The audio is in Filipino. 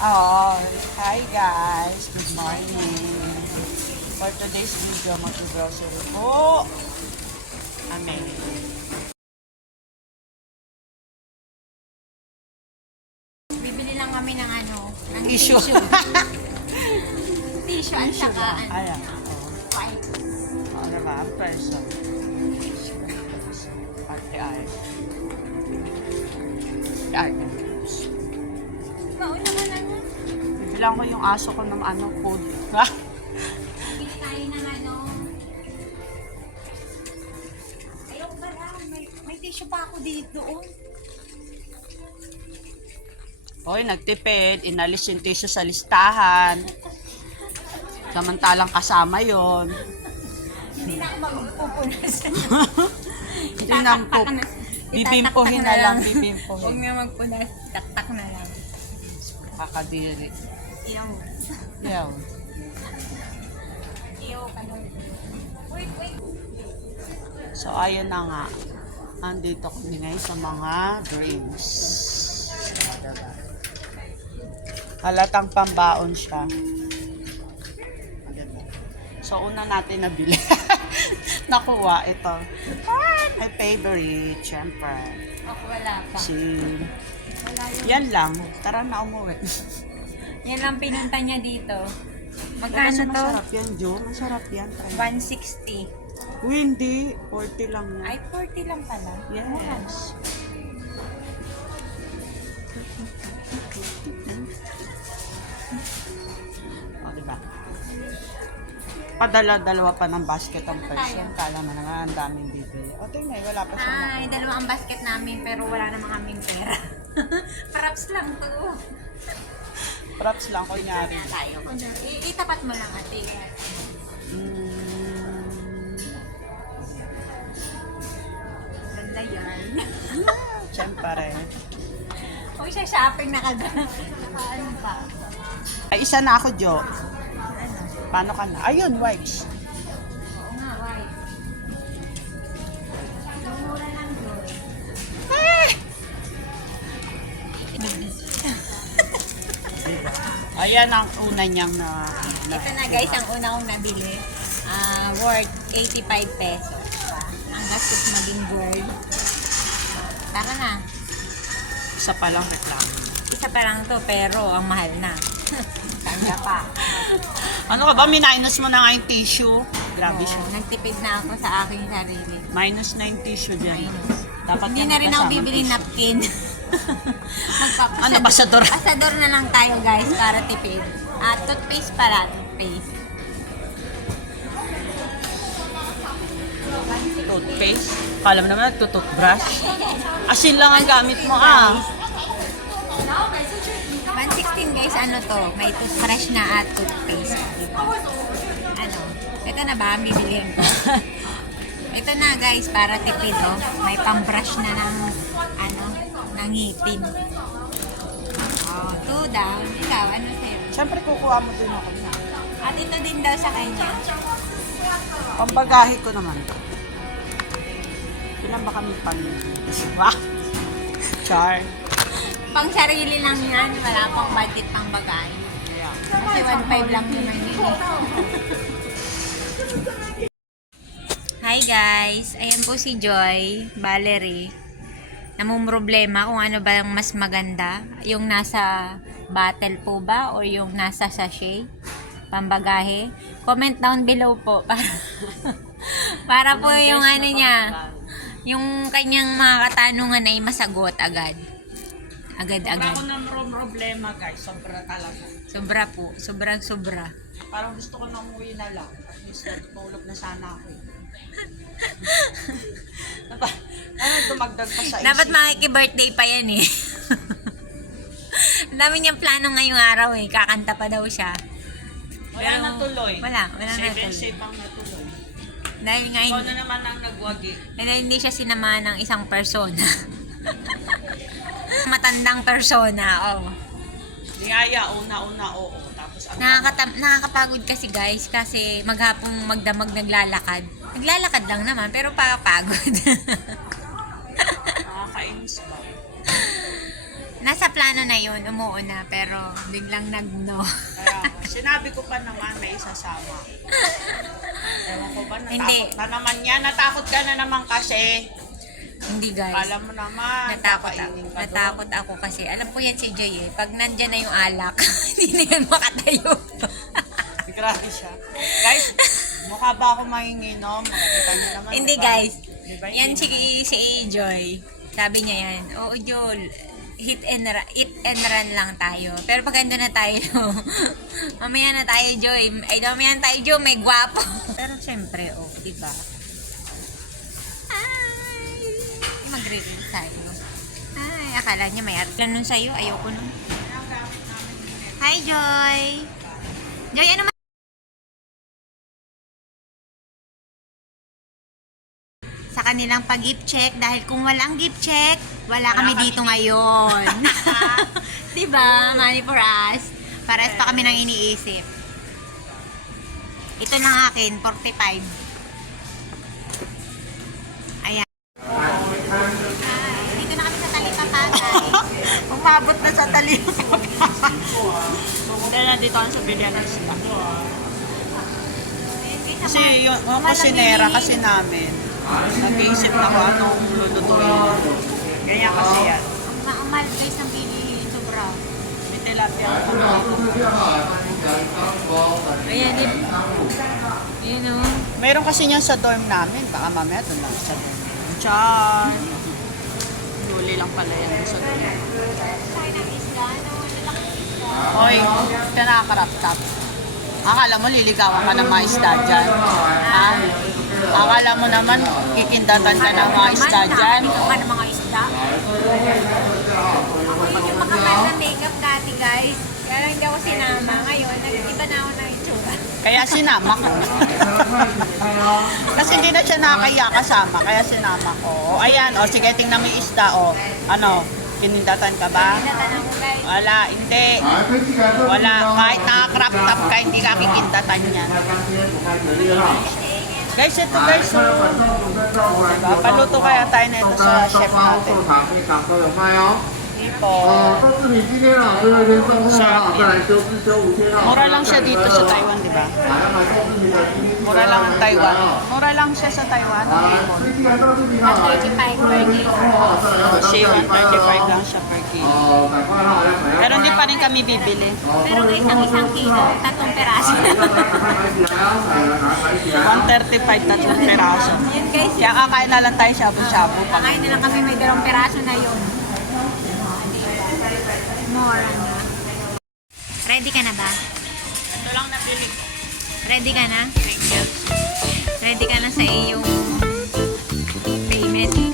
Oh, hi guys. Good morning. For today's video, mag-grocery po. Amen. Bibili lang kami ng ng Tissue. Tissue at saka Ayan. white. Ano ba? Ang person. Ate-ay. Ay. Mauna mo na nga. Bibilang ko yung aso ko ng food. Bibili tayo ng Ayaw ba lang? May tissue pa ako dito. Hoy, nagtipid. Inalis yung tissue sa listahan. Samantalang kasama yon. Hindi na ako magpupunas. Hindi na po. Bibimpuhin na lang. Huwag Bibimpuhin. na magpunas. Taktak na lang. Kakadiri. Iyaw. Yaw. Iyaw ka lang. Wait. So, ayun na nga. Andito kami ngayon sa mga drinks. Diba? Halatang pambaon siya. So, una natin nabili. Nakuha ito. My favorite, syempre. Ako wala pa. Wala yun. Yan lang. Tara na umuwi. Yan lang pinunta niya dito. Kasi Magkano to? masarap yan, Jo. Masarap yan. 160. Uy, hindi. 40 lang yan. Ay, 40 lang pala. Yes. O, diba? Padala-dalawa pa ng basket ang person. Kala mo naman, ang daming bibili. O, tingnan, wala pa siya. Ay, dalawa ang basket namin pero wala namang kaming pera. Props lang to. Props lang, kunyari. Tayo. Itapat mo lang ate. Ganda yan. Siyempre. Huwag siya shopping naka-ano pa. Ay, isa na ako, Jo. Ano? Paano ka na? Ayun, wipes. Oo nga, why? Mura lang doon. Ayan ang una niyang Ito na guys, ang una kong nabili. Worth 85 pesos. Ang gastos maging gold. Tara na. Isa pa lang reklamo. Isa pa lang to pero ang mahal na. Kanya pa. Ano ka ba? Minus mo na nga yung tissue. Grabe siya. Oo, nagtipid na ako sa aking sarili. Minus na yung tissue dyan. Minus. Dapat Hindi yan na rin ako kasama bibili tissue. napkin. Ano, basador? Basador na lang tayo guys para tipid. Toothpaste pala. Toothpaste. Toothpaste? Kala mo naman nagtutoothbrush? Asin lang ang gamit mo, ah. 116 guys, ano to? May toothbrush na at toothpaste. Ano? Ito na ba? Bibiliin ko. Ito na guys, para tipid oh. May pang-brush na ng ng ngipin. Oh, 2 down. Ikaw, ano sa'yo? Siyempre, kukuha mo din ako. At ito din daw sa kanya. Pambagahe ko naman. Ilan ba kami pamilya? Diba? Char. Pang sarili lang yan. Wala pang budget pang bagay. Yeah. Kasi 1.5 lang naman yun eh. Hi guys! Ayan po si Joy, Valerie. Namumroblema kung ano ba yung mas maganda. Yung nasa bottle po ba o yung nasa sachet? Pambagahe. Comment down below po. Para po yung ano niya, yung kanyang mga katanungan ay masagot agad. Agad-agad. Ako na problema, guys. Sobra talaga. Sobra po. Sobrang-sobra. Parang gusto ko na umuwi na lang. At least, tulog na sana ako. Ano, dumagdag pa sa isip. Dapat makiki-birthday pa yan eh. Ang dami niyang plano ngayong araw eh. Kakanta pa daw siya. Wala na tuloy. Wala na tuloy. Safe ang natuloy. Dahil nga Ikaw na naman ang nagwagi. dahil hindi siya sinamahan ng isang persona. Matandang persona, oh. Niyaya, una-una, oo. Tapos ang Nakakapagod kasi guys kasi maghapong magdamag naglalakad. Naglalakad lang naman pero pagod. nakakainis ba? Nasa plano na yun, umuuna, pero biglang nag-no. Kaya sinabi ko pa naman may isasama. Ewan ko ba, Hindi. natakot na naman yan. Natakot ka na naman kasi. Hindi guys. Kala mo naman. kakainin ka Natakot ako kasi. Alam ko yan si Jay eh. Pag nandyan na yung alak, hindi na yan makatayo. doon. Grabe siya. Guys, mukha ba ako manginginom? Makikita niyo naman. Hindi diba? guys. Diba, Yan ininom? si Joy. Sabi niya yan, oo Jol, hit and run lang tayo. Pero pag ando na tayo, mamaya na tayo Joy. Ay, mamaya na tayo Joy, may gwapo. Pero syempre, diba? Ay, magre-reel tayo. Ay, akala niya may art. Ganun sa'yo, ayoko nun. Hi Joy! Joy, ano sa kanilang pag-gift check dahil kung walang gift check, wala kami dito ngayon. Diba? Money for us. Pares pa kami nang iniisip. Ito lang akin, 45. Ayan. Dito na kami sa Talipapa, guys. Umabot na sa Talipapa. Dahil na dito ako sa Bilianes. Kasi yung kusinera kasi namin, nag-iisip na kung anong lulutuin. Ganyan kasi yan. Ang mahal guys ng bilihin, sobra. May tilapia ako dito. Ayan, yun o. Meron kasi niyan sa dorm namin. Baka mamaya doon lang sa dorm. Char! Huli lang pala yan sa dorm. Sabi ng isda, ano? Hoy, ka nakakarap top. Akala mo liligawan ka ng mga isda dyan. Ha? Akala mo naman kikindatan ka ng mga isda dyan. Nakakaligaw ka ng mga isda. Ako yung makapal na makeup dati guys. Kaya lang hindi ako sinama. Ngayon, nag-iba na ako ng itsura. Kaya sinama ko. Kasi hindi na siya nakakaya kasama. Kaya sinama ko. O ayan, o sige, tingnan mo yung isda. O ano, kinindatan ka ba? Pinatan ako guys. Wala, hindi. Wala. Kahit naka-crop top ka, hindi ka kikindatan yan. Guys, ito guys. So, diba? Paluto kaya tayo na ito sa chef natin. Ito. Mura lang siya dito sa Taiwan, di ba? Mura lang ang Taiwan. Mura lang siya sa Taiwan. 135 per kilo. Kasi 135 lang siya per kilo. Pero hindi pa rin kami bibili. Pero guys, ang isang kilo, 3 peraso. 135, 3 peraso. Yun guys, Kaya kakain na lang tayo shabu-shabu. pakain na lang kami may 2 peraso na yun. Mora na. Ready ka na ba? Ito lang nabili ko. Ready ka na? Thank you. Ready ka na sa iyong payment?